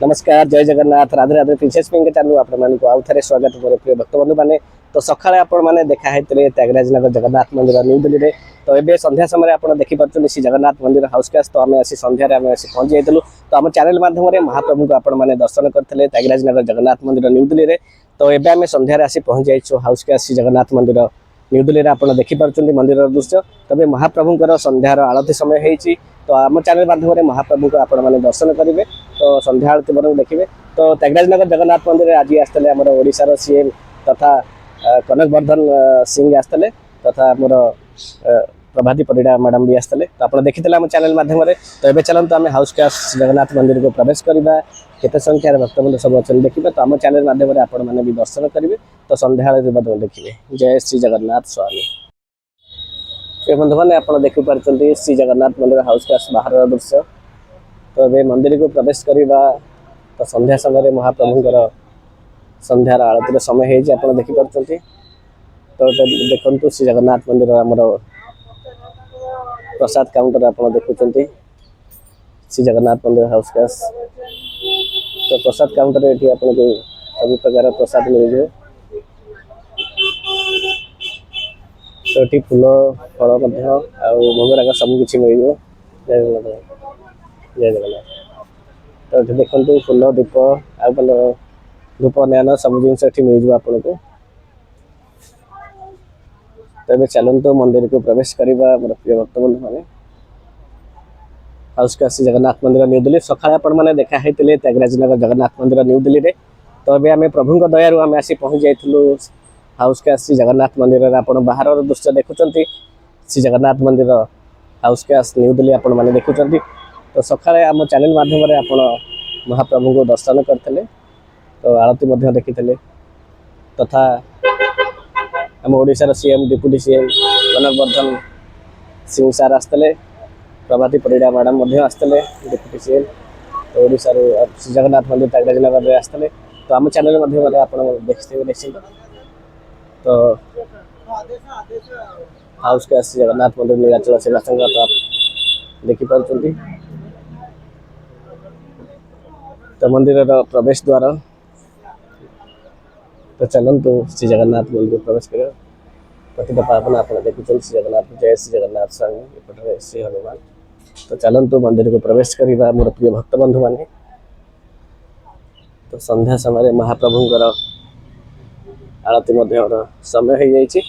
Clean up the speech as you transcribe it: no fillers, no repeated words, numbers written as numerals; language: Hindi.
नमस्कार जय Jagannath Radhe Radhe princess pink channel आपण को आउ थे स्वागत मोर प्रिय भक्त बंधु मैंने तो सकाଳେ आपण देखा त्यागराज नगर जगन्नाथ मंदिर न्यू दिल्ली में तो ये संध्या समय आप देखिपुं श्री जगन्नाथ मंदिर हाउस कैश तो आम आसी संध्यार आम आसी पहुँची जाइलु तो आम चैनल माध्यम महाप्रभु को आपण दर्शन करते त्यागराज नगर जगन्नाथ मंदिर न्यू दिल्ली में तो ये आम संध्यार आसी पहुँच जाइए हाउस कैश श्री जगन्नाथ मंदिर न्यू दिल्ली में आप देखिपुं मंदिर दृश्य तबे महाप्रभुंर संध्यार आलती समय होती तो आम चैनल माध्यम महाप्रभु को आपण दर्शन करेंगे तो संध्या आरती बरং देखिए तो त्यागराज नगर जगन्नाथ मंदिर आज आसते आम ओडिशार सीएम तथा कनक वर्धन सिंह आसते तथा मोर प्रभाती परिड़ा मैडम भी आसते तो आप देखी आम चैनल माध्यम तो ये चलते आम हाउस कैश जगन्नाथ मंदिर को प्रवेश करवा केते संख्यार भक्तबंधु सब अच्छे देखिए तो आम चैनल माध्यम आपण मैंने भी दर्शन करेंगे तो संध्या आरती बरং देखिए जय श्री जगन्नाथ स्वामी ये बंधु मैंने आप देखिपारे श्री जगन्नाथ मंदिर हाउस कैश बाहर दृश्य तो ये मंदिर को प्रवेश करवा तो संध्या समय महाप्रभुंर संध्यार आरती समय हो देखिपारे तो देखु श्री जगन्नाथ मंदिर आमर प्रसाद काउंटर आप देखुं श्री जगन्नाथ मंदिर हाउस कैश तो प्रसाद काउंटर ये आपको सब प्रकार प्रसाद मिल जाए तो ये फूल फल भोगराग सबकि मिल जय जगन्नाथ जय जगन्नाथ तो ये देखते फूल दीप आल धूप अन्यान सब जिन मिल जाए आपन को तो ये चलते मंदिर को प्रवेश करवा मोर प्रिय भक्त बंधु मैंने हाउस कैश जगन्नाथ मंदिर न्यू दिल्ली सकाଳେ आपण मैंने देखा त्यागराज नगर जगन्नाथ मंदिर न्यू दिल्ली में तो ये आम प्रभु दयारू आम आसी पहुँच जाइलु हाउस कैश जगन्नाथ मंदिर आप बाहर दृश्य देखुं श्री जगन्नाथ मंदिर हाउस कैश न्यू दिल्ली आपण मैंने देखुं तो सकाଳେ आम चैनल माध्यम आप महाप्रभु को दर्शन करते तो आरती देखी तथा आम ओडिशार सीएम डिप्यूटी सीएम कनक वर्धन सिंह सार आसते प्रभाती परिड़ा मैडम आसते डिप्यूटी सीएम तो ओडिशार श्री जगन्नाथ मंदिर त्यागराज नगर में आसते तो आम चैनल माध्यम आप देखते निश्चित तो हाउस कैश जगन्नाथ मंदिर नीलाचल सेवासंघ तो आप देखिपारे तो मंदिर प्रवेश द्वार तो चलतु श्री जगन्नाथ मंदिर प्रवेश कर प्रतिटा पावन आप देखुं श्री जगन्नाथ जय श्री जगन्नाथ स्वामी एपटे श्री हनुमान तो चलतु मंदिर को प्रवेश करवा मोर प्रिय भक्त बंधु मैंने तो संध्या समय महाप्रभुंर आरती समय हो जाइए।